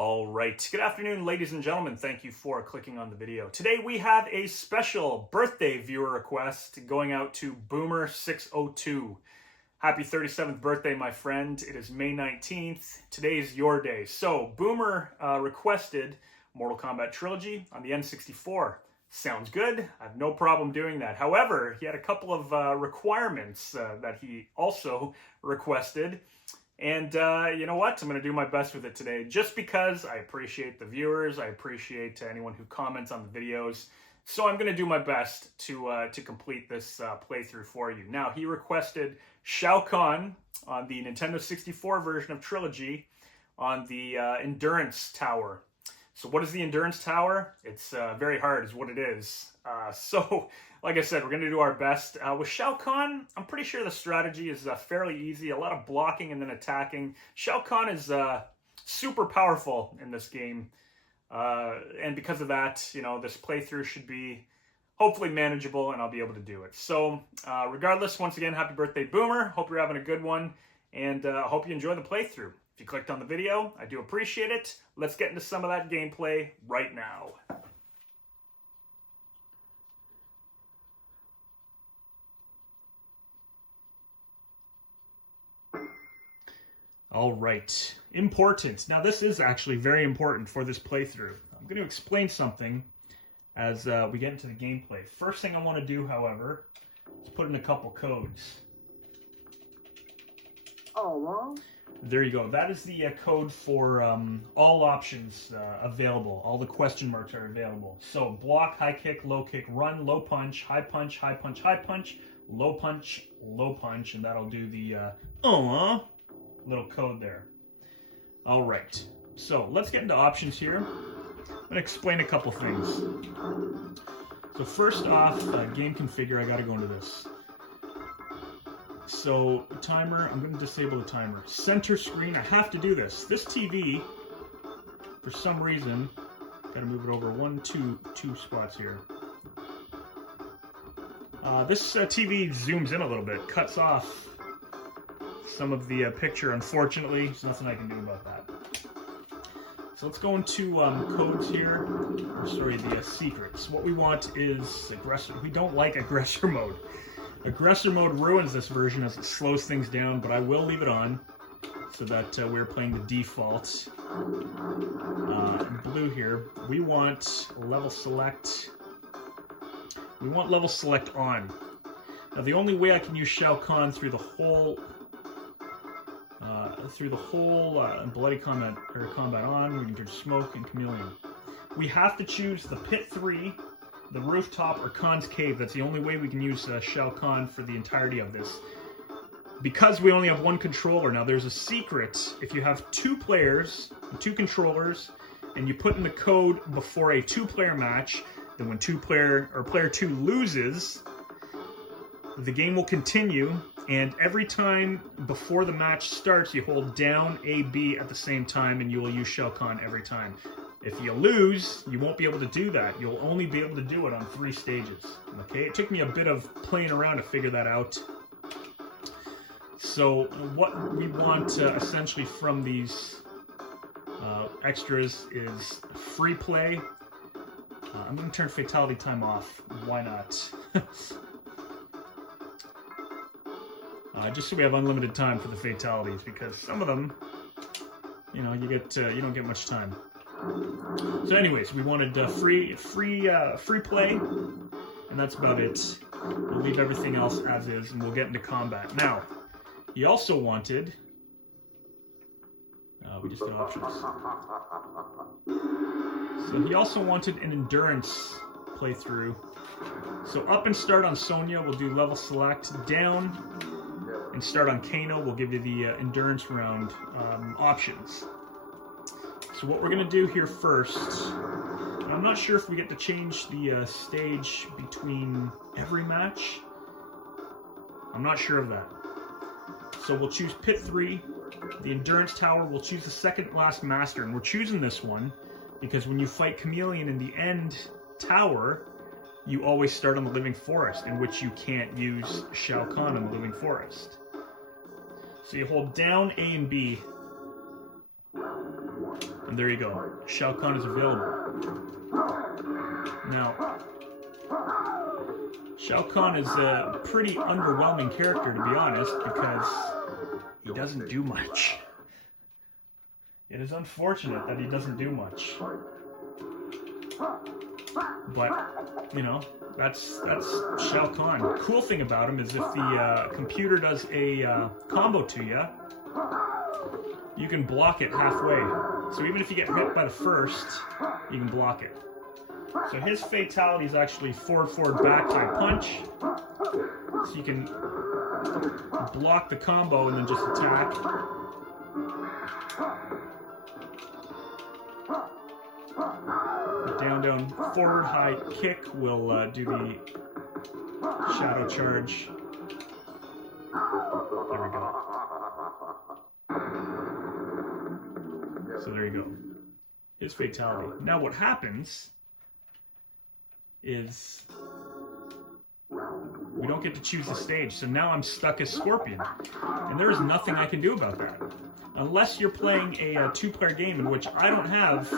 All right, good afternoon, ladies and gentlemen. Thank you for clicking on the video. Today we have a special birthday viewer request going out to Boomer602. Happy 37th birthday, my friend. It is May 19th. Today is your day. So Boomer requested Mortal Kombat Trilogy on the N64. Sounds good. I have no problem doing that. However, he had a couple of requirements that he also requested. And you know what? I'm going to do my best with it today, just because I appreciate the viewers. I appreciate anyone who comments on the videos. So I'm going to do my best to complete this playthrough for you. Now, he requested Shao Kahn on the Nintendo 64 version of Trilogy on the Endurance Tower. So what is the Endurance Tower? It's very hard is what it is. So, like I said, we're going to do our best. With Shao Kahn, I'm pretty sure the strategy is fairly easy. A lot of blocking and then attacking. Shao Kahn is super powerful in this game. And because of that, you know, this playthrough should be hopefully manageable and I'll be able to do it. So, regardless, once again, happy birthday, Boomer. Hope you're having a good one. And I hope you enjoy the playthrough. If you clicked on the video, I do appreciate it. Let's get into some of that gameplay right now. All right, important. Now this is actually very important for this playthrough. I'm going to explain something as we get into the gameplay. First thing I want to do, however, is put in a couple codes. Oh, well. There you go. That is the code for all options available. All the question marks are available. So block, high kick, low kick, run, low punch, high punch, high punch, high punch, low punch, low punch, and that'll do the little code there. All right. So let's get into options here. I'm going to explain a couple things. So first off, game configure. I got to go into this. So, timer, I'm going to disable the timer. Center screen, I have to do this. This TV, for some reason, got to move it over two spots here. This TV zooms in a little bit, cuts off some of the picture, unfortunately. There's nothing I can do about that. So let's go into codes here. Sorry, the secrets. What we want is aggressor. We don't like aggressor mode. Aggressor mode ruins this version as it slows things down, but I will leave it on so that we're playing the default. Blue here. We want level select. We want level select on. Now the only way I can use Shao Kahn through the whole bloody combat on, we can do smoke and chameleon. We have to choose the pit 3. The rooftop or Khan's cave. That's the only way we can use Shao Kahn for the entirety of this. Because we only have one controller. Now there's a secret. If you have 2 players, 2 controllers, and you put in the code before a 2-player match, then when player 2 loses, the game will continue, and every time before the match starts, you hold down A, B at the same time, and you will use Shao Kahn every time. If you lose, you won't be able to do that. You'll only be able to do it on 3 stages. Okay, it took me a bit of playing around to figure that out. So what we want essentially from these extras is free play. I'm going to turn fatality time off. Why not? Just so we have unlimited time for the fatalities, because some of them, you know, you don't get much time. So anyways, we wanted free play, and that's about it. We'll leave everything else as is, and we'll get into combat. Now, he also wanted... we just did options. So he also wanted an endurance playthrough. So up and start on Sonya, we'll do level select. Down and start on Kano, we'll give you the endurance round options. So what we're going to do here first, I'm not sure if we get to change the stage between every match. I'm not sure of that. So we'll choose Pit 3, the Endurance Tower, we'll choose the second last master, and we're choosing this one because when you fight Chameleon in the end tower, you always start on the Living Forest, in which you can't use Shao Kahn on the Living Forest. So you hold down A and B. And there you go. Shao Kahn is available. Now, Shao Kahn is a pretty underwhelming character, to be honest, because he doesn't do much. It is unfortunate that he doesn't do much. But, you know, that's Shao Kahn. Cool thing about him is if the computer does a combo to you, you can block it halfway. So even if you get hit by the first, you can block it. So his fatality is actually forward, back high punch. So you can block the combo and then just attack. Down, forward, high kick will do the shadow charge. There we go. So there you go. His fatality. Now what happens is we don't get to choose the stage. So now I'm stuck as Scorpion. And there is nothing I can do about that. Unless you're playing a two-player game in which I don't have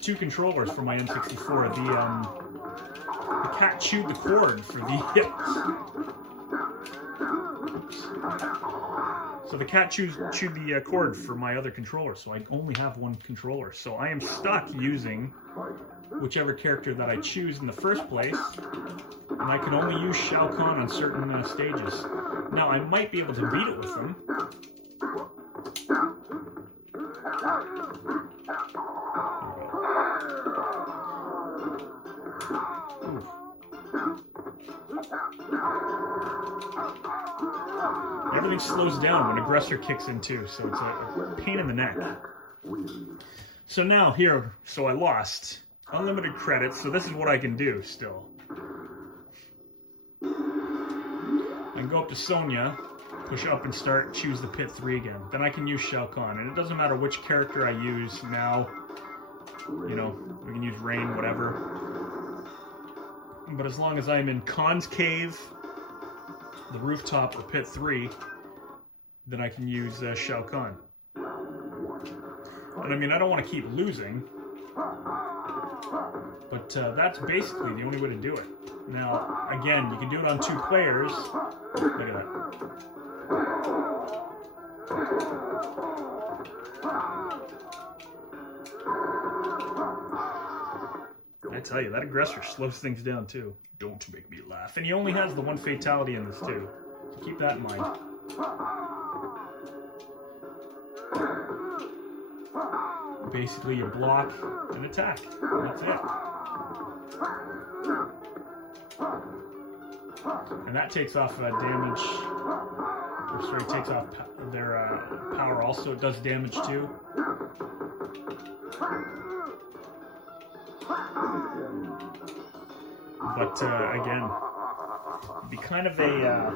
two controllers for my N64. The cat chewed the cord for the so the cat chewed the cord for my other controller, so I only have one controller. So I am stuck using whichever character that I choose in the first place, and I can only use Shao Kahn on certain stages. Now I might be able to beat it with him. Everything slows down when Aggressor kicks in too, so it's a pain in the neck. So now here, so I lost. Unlimited credits, so this is what I can do still. I can go up to Sonya, push up and start, choose the pit 3 again. Then I can use Shao Kahn, and it doesn't matter which character I use now. You know, we can use Rain, whatever. But as long as I'm in Khan's Cave, the rooftop, or pit 3, then I can use Shao Kahn. And I mean, I don't want to keep losing, but that's basically the only way to do it. Now, again, you can do it on 2 players. Look at that. I tell you, that Aggressor slows things down too. Don't make me laugh. And he only has the 1 fatality in this too, so keep that in mind. Basically, you block and attack. That's it. And that takes off damage. Or sorry, takes off their power also. It does damage too. But again, it'd be kind of a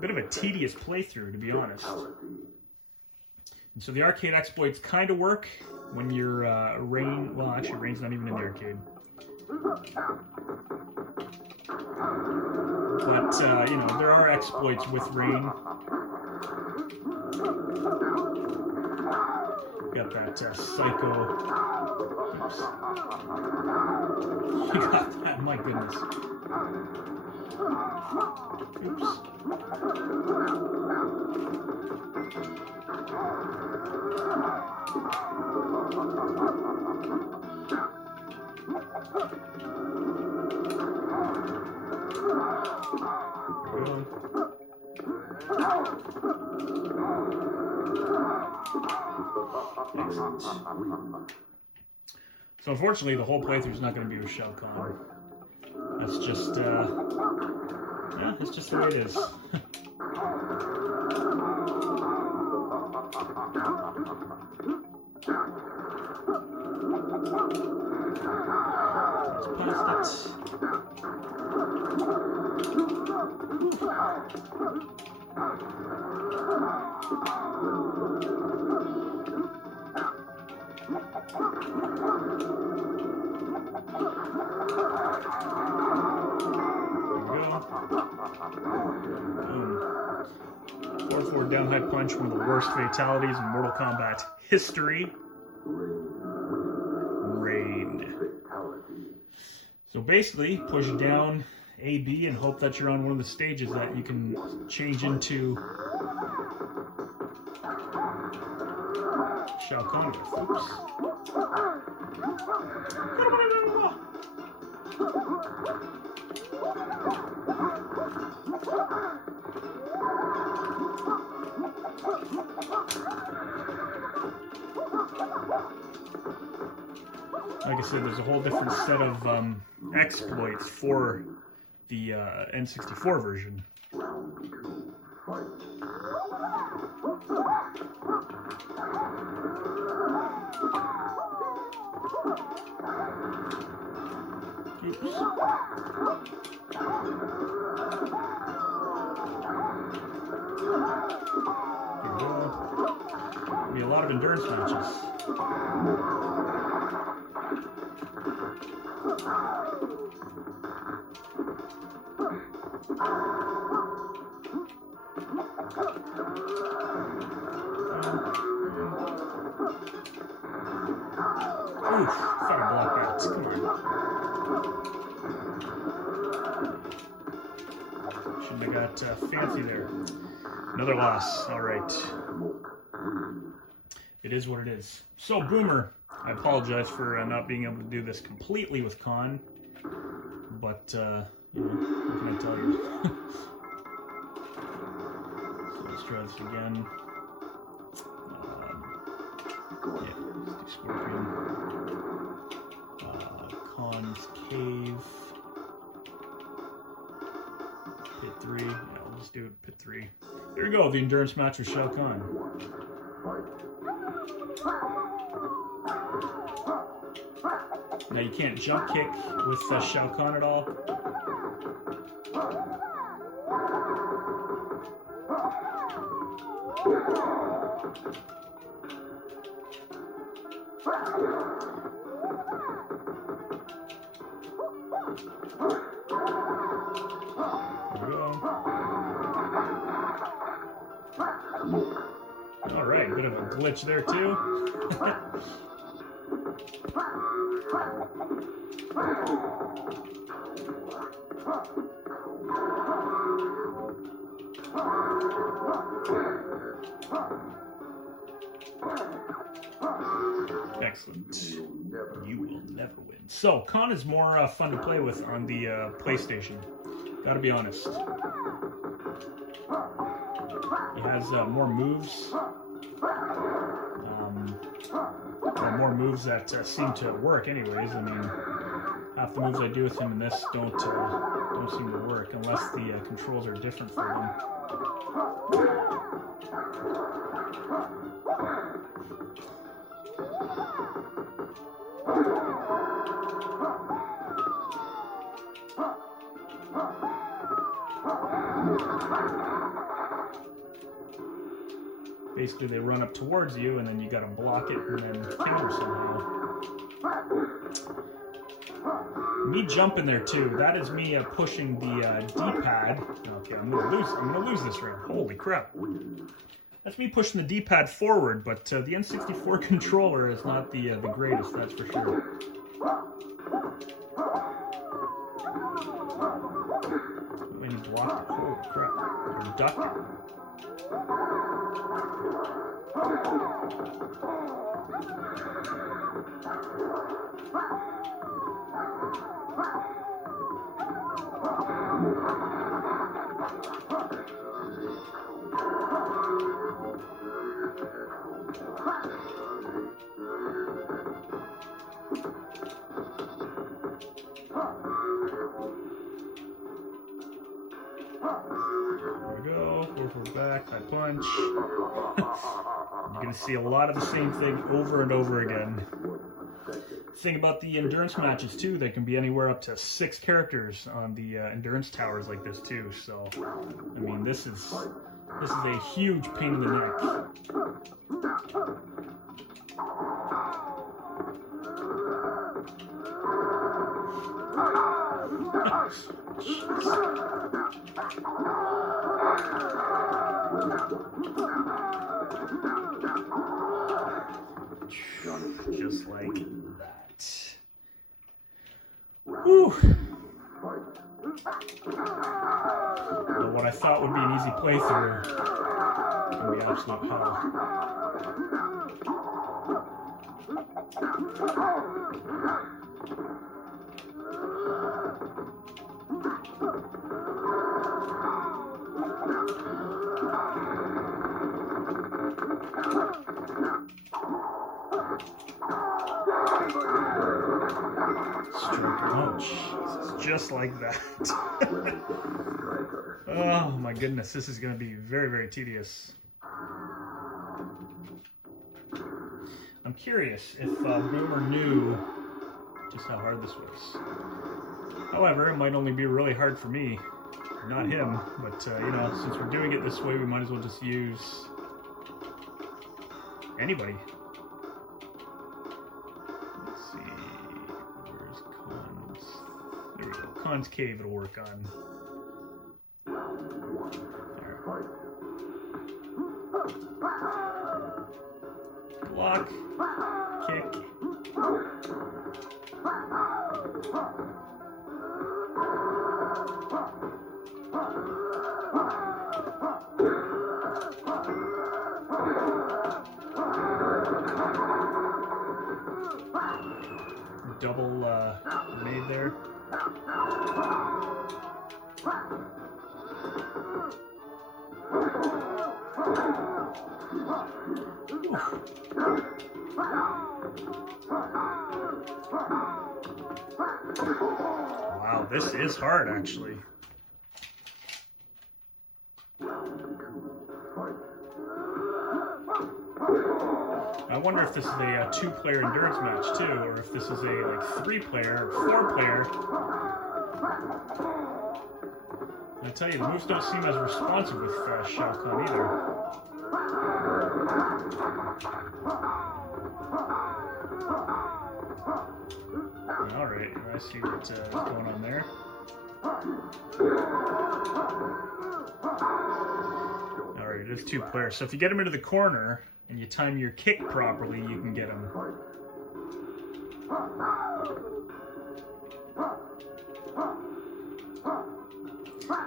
bit of a tedious playthrough, to be honest. And so the arcade exploits kind of work when you're Rain. Well, actually, Rain's not even in the arcade. But you know, there are exploits with Rain. Got that psycho. Oops. You got that, my goodness. Oops. So unfortunately, the whole playthrough is not going to be with Shao Kahn. That's just, yeah, it's just the way it is. Let's past it. forward down high punch, one of the worst fatalities in Mortal Kombat history. Rain. So basically, push down A, B, and hope that you're on one of the stages that you can change into Shao Kahn with. Oops. Like I said, there's a whole different set of exploits for the N64 version. Oops. Be a lot of endurance matches. Oof, thought I blocked that. Come on. Shouldn't have got fancy there. Another loss. All right. It is what it is. So, Boomer, I apologize for not being able to do this completely with Kahn, but, you know, what can I tell you? So let's try this again. Yeah, let's do Scorpion. Khan's Cave. Pit 3. Yeah, we'll just do Pit 3. There we go, the endurance match with Shao Kahn. Now you can't jump kick with Shao Kahn at all. There we go. All right, bit of a glitch there too. Excellent. You will never win. So, Kahn is more fun to play with on the PlayStation. Gotta be honest. He has more moves. More moves that seem to work anyways. I mean, half the moves I do with him in this don't seem to work unless the controls are different for them. Basically, they run up towards you, and then you gotta block it and then counter somehow. Me jumping there too. That is me pushing the D-pad. Okay, I'm gonna lose this round. Holy crap! That's me pushing the D-pad forward, but the N64 controller is not the greatest. That's for sure. When you block it, holy crap! You're ducking. There we go, forward back, high punch. You're going to see a lot of the same thing over and over again. The thing about the endurance matches too, they can be anywhere up to 6 characters on the endurance towers like this too. So, I mean, this is a huge pain in the neck. Just like that. Whew. Well, what I thought would be an easy playthrough can be absolute hell. Oh, Jesus, just like that. Oh my goodness, this is going to be very, very tedious. I'm curious if Boomer knew just how hard this was. However, it might only be really hard for me, not him, but you know, since we're doing it this way, we might as well just use anybody. Let's see, where's Khan's? There we go, Khan's cave it'll work on. Block, kick. Double grenade there. Wow, this is hard actually. I wonder if this is a two-player endurance match too, or if this is a like three-player or four-player. I tell you, the moves don't seem as responsive with Shao Kahn either. Alright, I see what's going on there. Alright, it is two players. So if you get him into the corner and you time your kick properly, you can get him.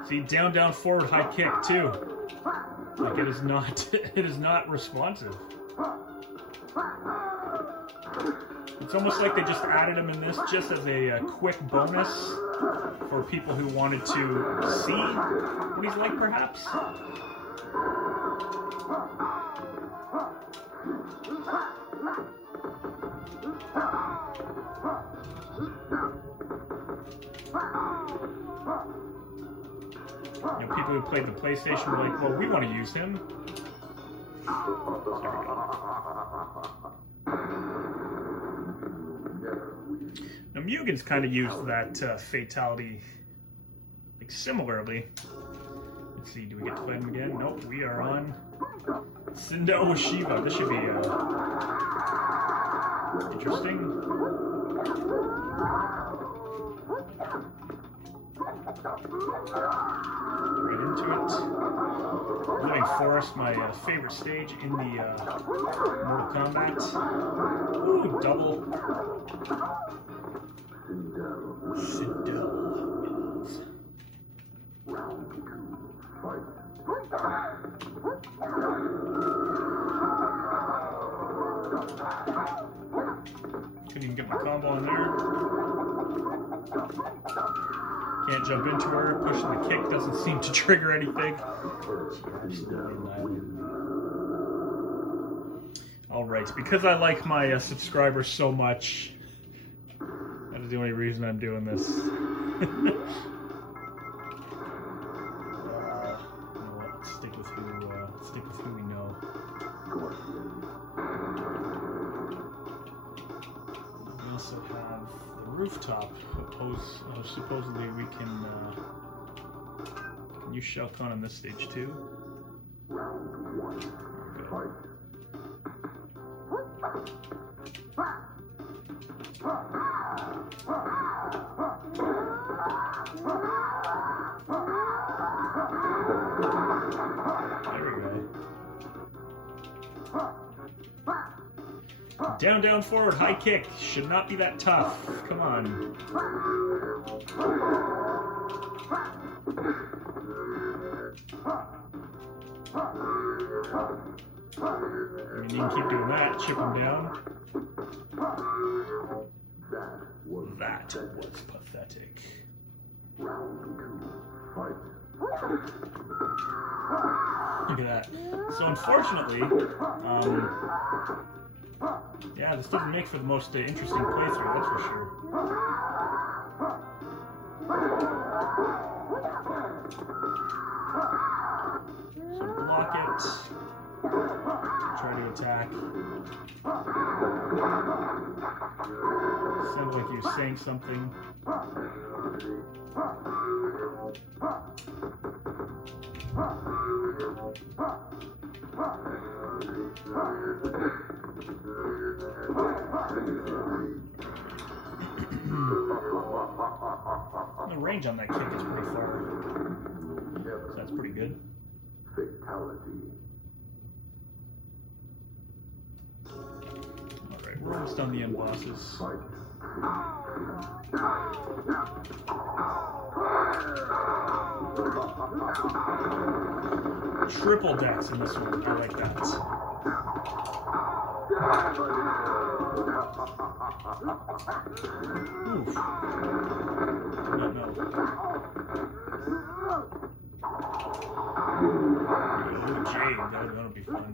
See, down, down, forward, high kick too. Like it is not responsive. It's almost like they just added him in this just as a quick bonus for people who wanted to see what he's like, perhaps. You know, people who played the PlayStation were like, well, we want to use him. Now, Mugen's kind of used that fatality like similarly. Let's see, do we get to play him again? Nope, we are on Sindo Shiva. This should be interesting. Right into it. Living Forest, my favorite stage in the Mortal Kombat. Ooh, double. Sindel wins. Round 2, fight. Couldn't even get my combo in there. Can't jump into her. Pushing the kick doesn't seem to trigger anything. Alright, because I like my subscribers so much, that is the only reason I'm doing this. You know what? Let's stick with who we know. We also have the rooftop. Supposedly we can use Shao Kahn on this stage too. Round 1, fight. There we go. Down, down, forward, high kick. Should not be that tough. Come on. And you can keep doing that. Chip him down. That was pathetic. Look at that. So unfortunately, yeah, this doesn't make for the most interesting playthrough, that's for sure. So block it. Try to attack. Sounds like you're saying something. The range on that kick is pretty far. So that's pretty good. Fatality. Alright, we're almost on the end bosses. Triple decks in this one, I like that. Oof. No. Oh, Jade, that'll be fun.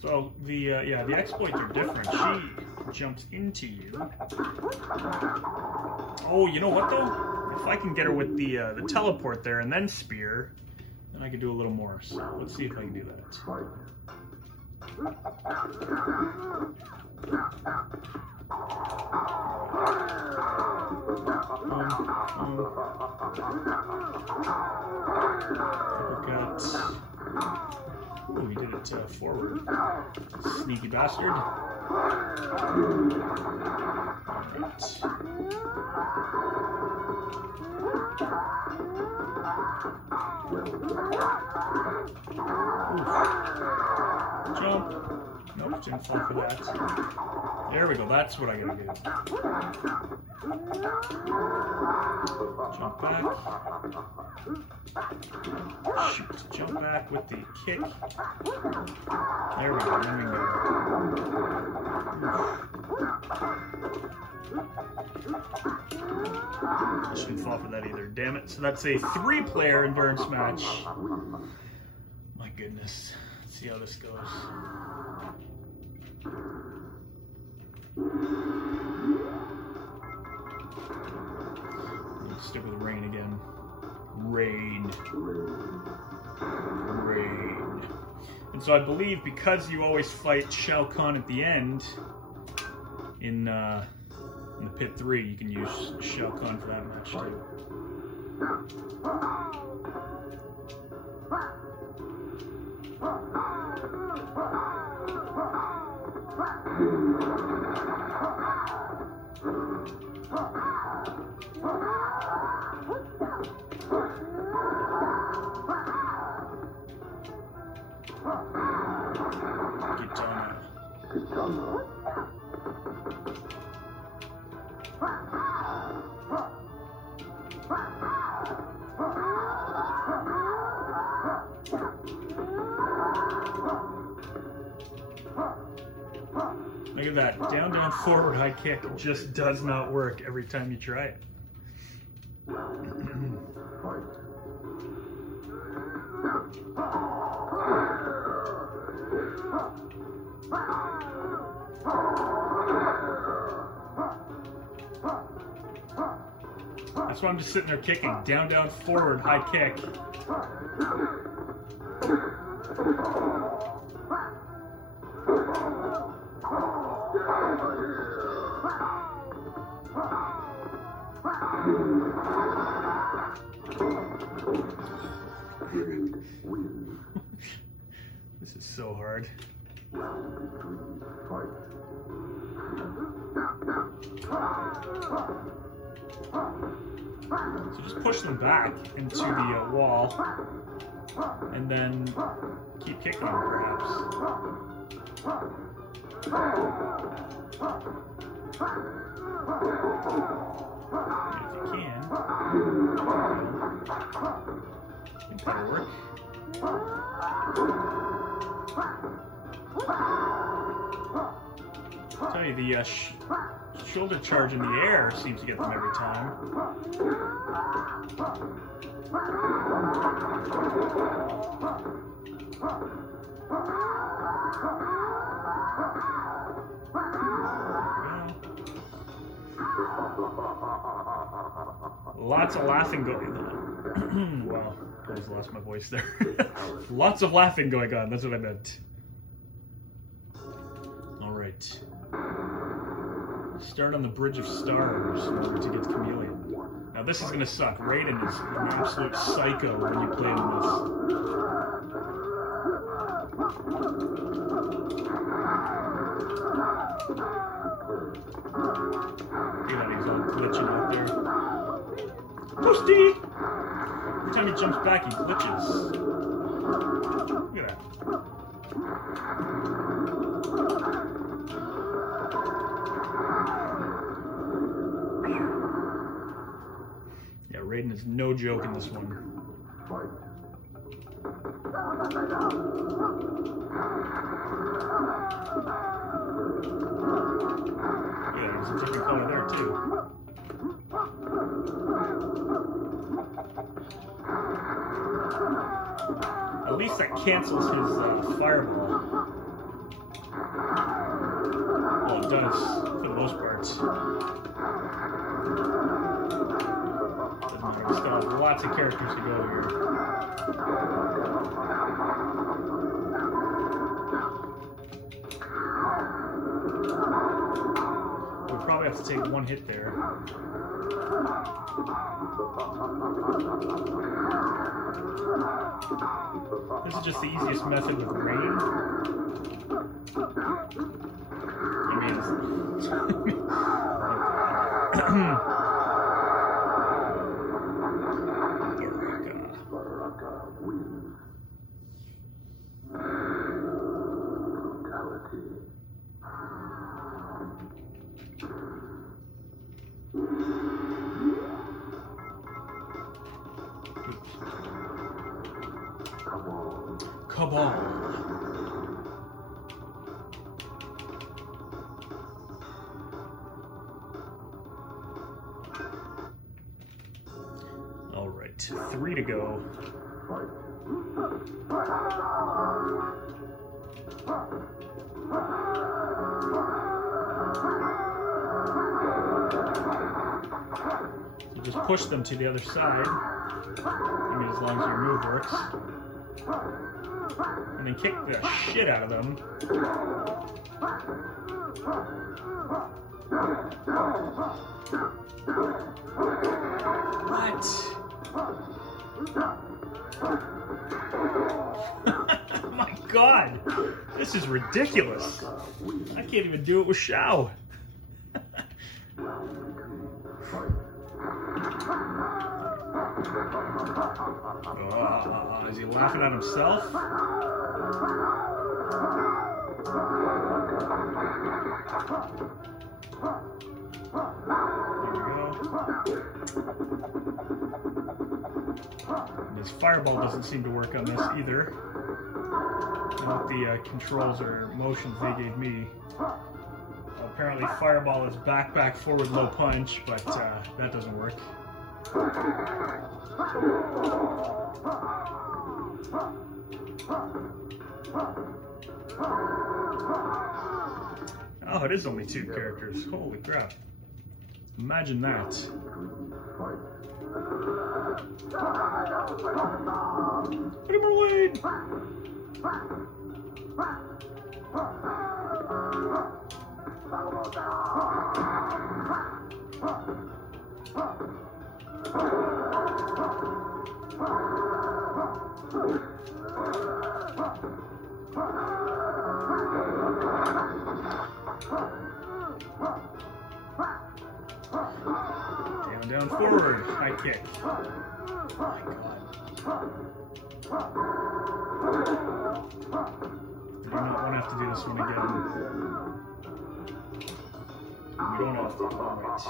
So the exploits are different. She jumps into you. Oh, you know what though? If I can get her with the teleport there and then spear, then I can do a little more. So let's see if I can do that. Uppercut. Oh, he did it forward. Sneaky bastard. Alright. Jump. Nope, didn't fall for that. There we go, that's what I gotta do. Jump back. Shoot, jump back with the kick. There we go, there we go. I shouldn't fall for that either, damn it. So that's a 3-player endurance match. My goodness. Let's see how this goes. Let's stick with rain again. Rain. And so I believe because you always fight Shao Kahn at the end in the Pit 3, you can use Shao Kahn for that match too. Look at that, down, down, forward, high kick just does not work every time you try it. That's why I'm just sitting there kicking, down, down, forward, high kick. This is so hard. So just push them back into the wall, and then keep kicking them, perhaps. And if you can, I think that'll work. I'll tell you, the shoulder charge in the air seems to get them every time. Lots of laughing going on. Wow, I almost lost my voice there. Lots of laughing going on, that's what I meant. Alright. Start on the Bridge of Stars in order to get Chameleon. Now this is gonna suck. Raiden is an absolute psycho when you play him this. Look at that, he's all glitching out there. Posty! Every time he jumps back, he glitches. Look at that. Yeah, Raiden is no joke in this one. Yeah, there's a different color there too. At least that cancels his fireball. Well, it does, for the most part. Doesn't matter, we still have lots of characters to go here. We'll probably have to take one hit there. This is just the easiest method with rain. I mean, Baraka wins. Brutality. Cabal. All right, 3 to go. So just push them to the other side. I mean, as long as your move works. And then kick the shit out of them. What? Oh my god! This is ridiculous. I can't even do it with Shao. Is he laughing at himself? And his fireball doesn't seem to work on this either. Not the controls or motions they gave me. Apparently fireball is back, forward, low punch, but that doesn't work. Oh, it is only 2 characters. Holy crap. Imagine that. Get him away! down, forward, high kick. Oh my god. I do not want to have to do this one again. We don't have to. Alright.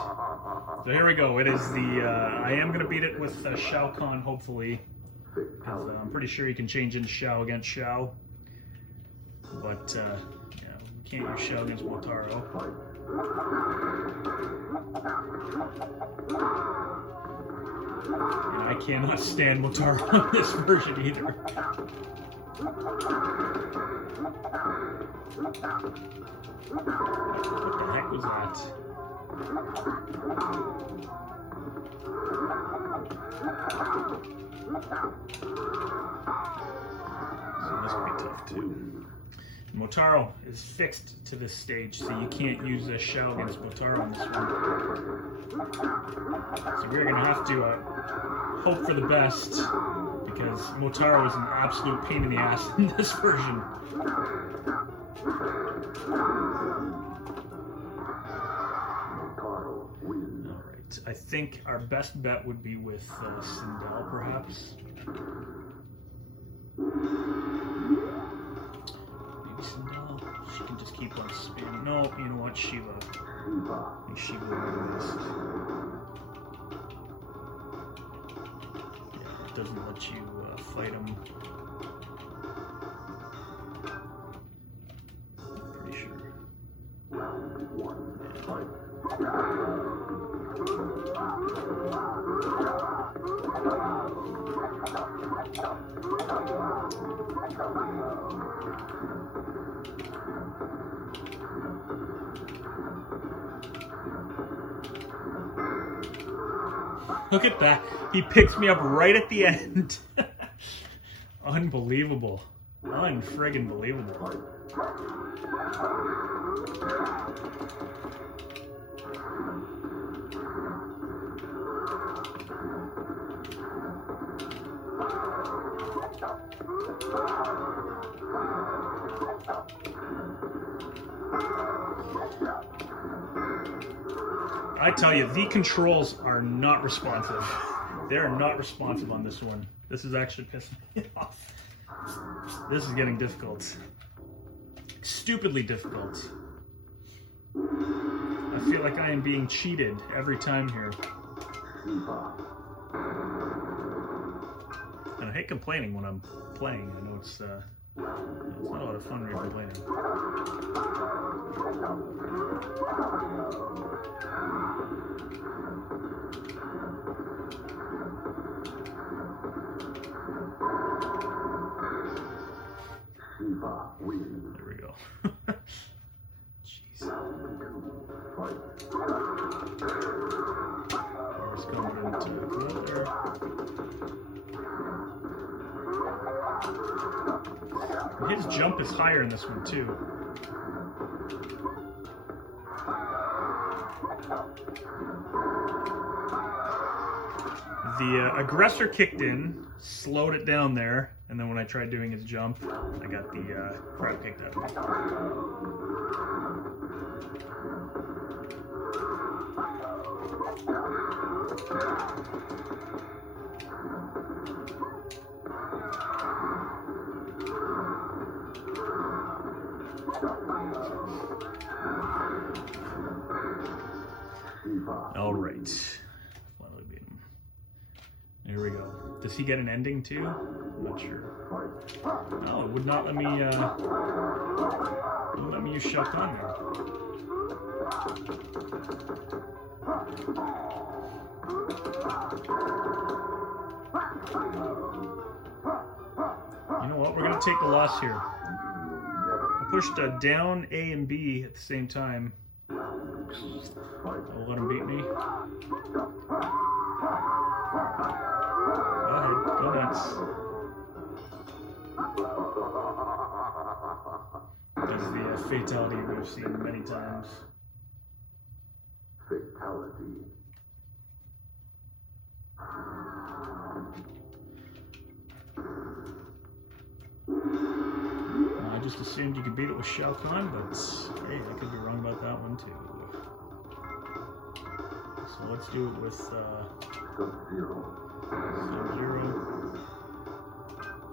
So here we go. It is the, I am going to beat it with Shao Kahn, hopefully. Because I'm pretty sure you can change into Shao against Shao. But, yeah, we can't use Shao against Motaro. And I cannot stand Motaro on this version either. What the heck was that? So this will be tough too. Motaro is fixed to this stage, so you can't use a Shao against Motaro on this one. So we're going to have to hope for the best, because Motaro is an absolute pain in the ass in this version. Alright, I think our best bet would be with Sindel, perhaps. Sindel, she can just keep on spinning. No, you know what, Shiva. I think Shiva will win this. Yeah, it doesn't let you fight him. I'm pretty sure. Look at that. He picks me up right at the end. Unbelievable. Unfriggin' believable. I tell you, the controls are not responsive. They're not responsive on this one. This is actually pissing me off. This is getting difficult. Stupidly difficult. I feel like I am being cheated every time here. And I hate complaining when I'm playing. I know it's not a lot of fun when you're complaining. There we go. Jeez. Power's coming into there. His jump is higher in this one too. The aggressor kicked in, slowed it down there, and then when I tried doing his jump, I got the crap kicked out of me. All right. Finally beat him. Here we go. Does he get an ending too? I'm not sure. No, it would not let me. Wouldn't let me use Shao Kahn there. You know what? We're gonna take the loss here. I pushed down A and B at the same time. I'll let him beat me. Go ahead, go nuts. That's the fatality we've seen many times. Fatality. I just assumed you could beat it with Shao Kahn, but hey, I could be wrong about that one too. So let's do it with Sub-Zero. Sub-Zero.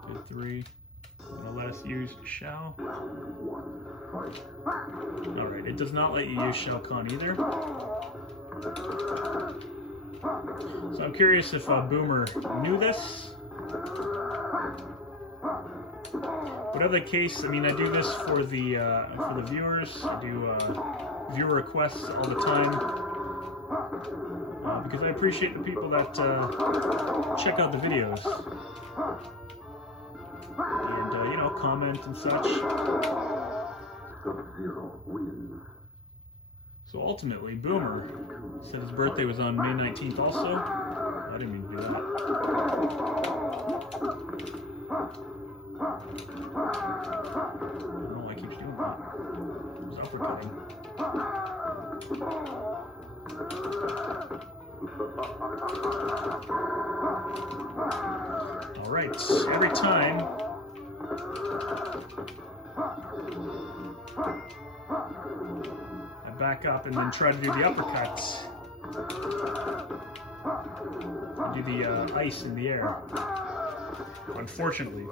Good 3. Gonna let us use Shao. Alright, it does not let you use Shao Kahn either. So I'm curious if Boomer knew this. Whatever the case, I mean, I do this for the viewers. I do viewer requests all the time because I appreciate the people that check out the videos and you know, comment and such. Sub-Zero wins. So ultimately, Boomer said his birthday was on May 19th also. I didn't mean to do that. I don't know why he keeps doing that. He's uppercutting. Alright, every time I back up and then try to do the uppercut, I do the ice in the air. Unfortunately.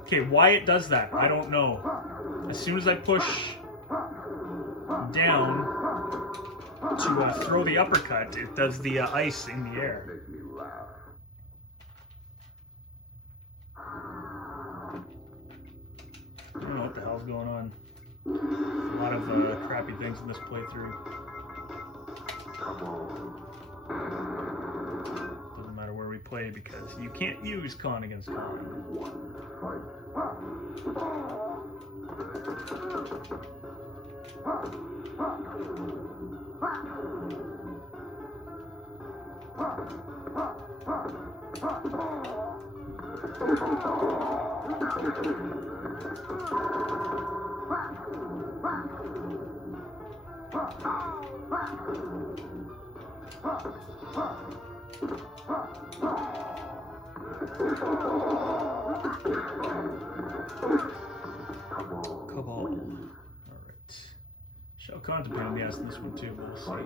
Okay, why it does that, I don't know. As soon as I push down to throw the uppercut, it does the ice in the air. Make me laugh. I don't know what the hell's going on. A lot of crappy things in this playthrough. Come on. Doesn't matter where we play because you can't use Kahn against Kahn. Cabal. Alright. Shao Kahn's a pain in the ass in this one too, but we'll see.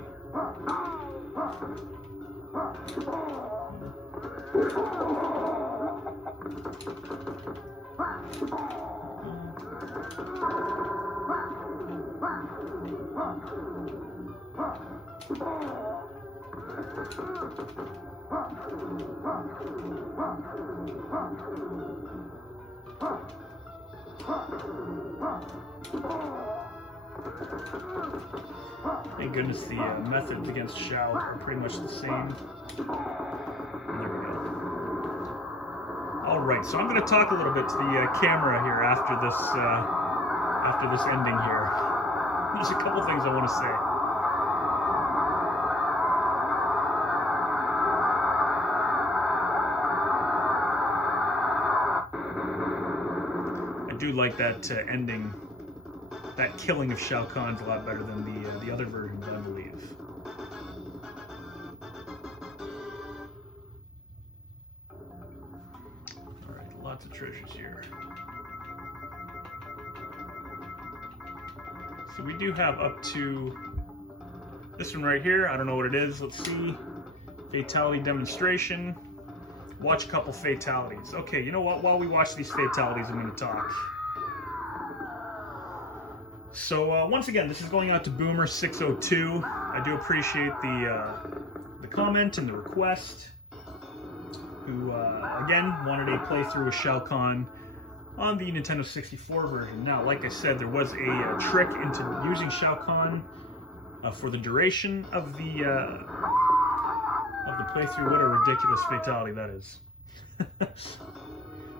Thank goodness the methods against Shao are pretty much the same. And there we go. Alright, so I'm going to talk a little bit to the camera here after this ending here. There's a couple things I want to say. I do like that ending. That killing of Shao Kahn's a lot better than the other versions, I believe. Alright, lots of treasures here. So we do have up to this one right here. I don't know what it is. Let's see. Fatality demonstration. Watch a couple fatalities. Okay, you know what? While we watch these fatalities, I'm going to talk. So once again, this is going out to Boomer 602. I do appreciate the comment and the request. Who again wanted a playthrough with Shao Kahn on the Nintendo 64 version. Now, like I said, there was a trick into using Shao Kahn for the duration of the playthrough. What a ridiculous fatality that is.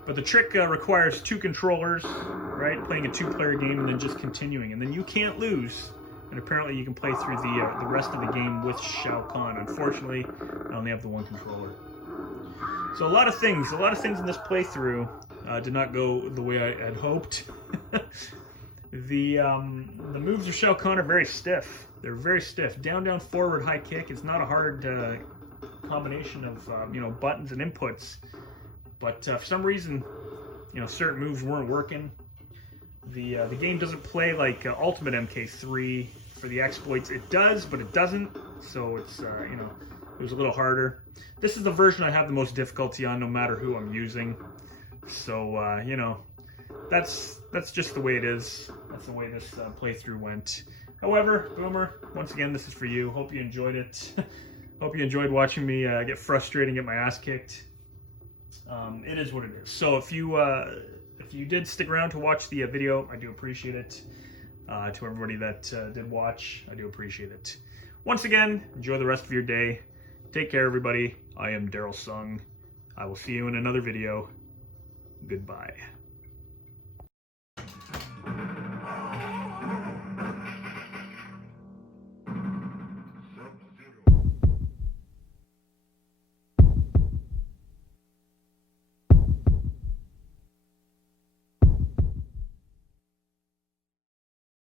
But the trick requires 2 controllers, right? Playing a 2-player game and then just continuing. And then you can't lose. And apparently you can play through the rest of the game with Shao Kahn. Unfortunately, I only have the 1 controller. So a lot of things in this playthrough did not go the way I had hoped. The moves of Shao Kahn are very stiff. They're very stiff. Down, down, forward, high kick. It's not a hard combination of buttons and inputs, but for some reason, certain moves weren't working. The game doesn't play like Ultimate MK3 for the exploits. It does, but it doesn't. So it's it was a little harder. This is the version I have the most difficulty on, no matter who I'm using. So that's just the way it is. That's the way this playthrough went. However, Boomer, once again, this is for you. Hope you enjoyed it. Hope you enjoyed watching me get frustrated and get my ass kicked. It is what it is. So if you did stick around to watch the video, I do appreciate it. To everybody that did watch, I do appreciate it. Once again, enjoy the rest of your day. Take care, everybody. I am Darryl Tsung. I will see you in another video. Goodbye.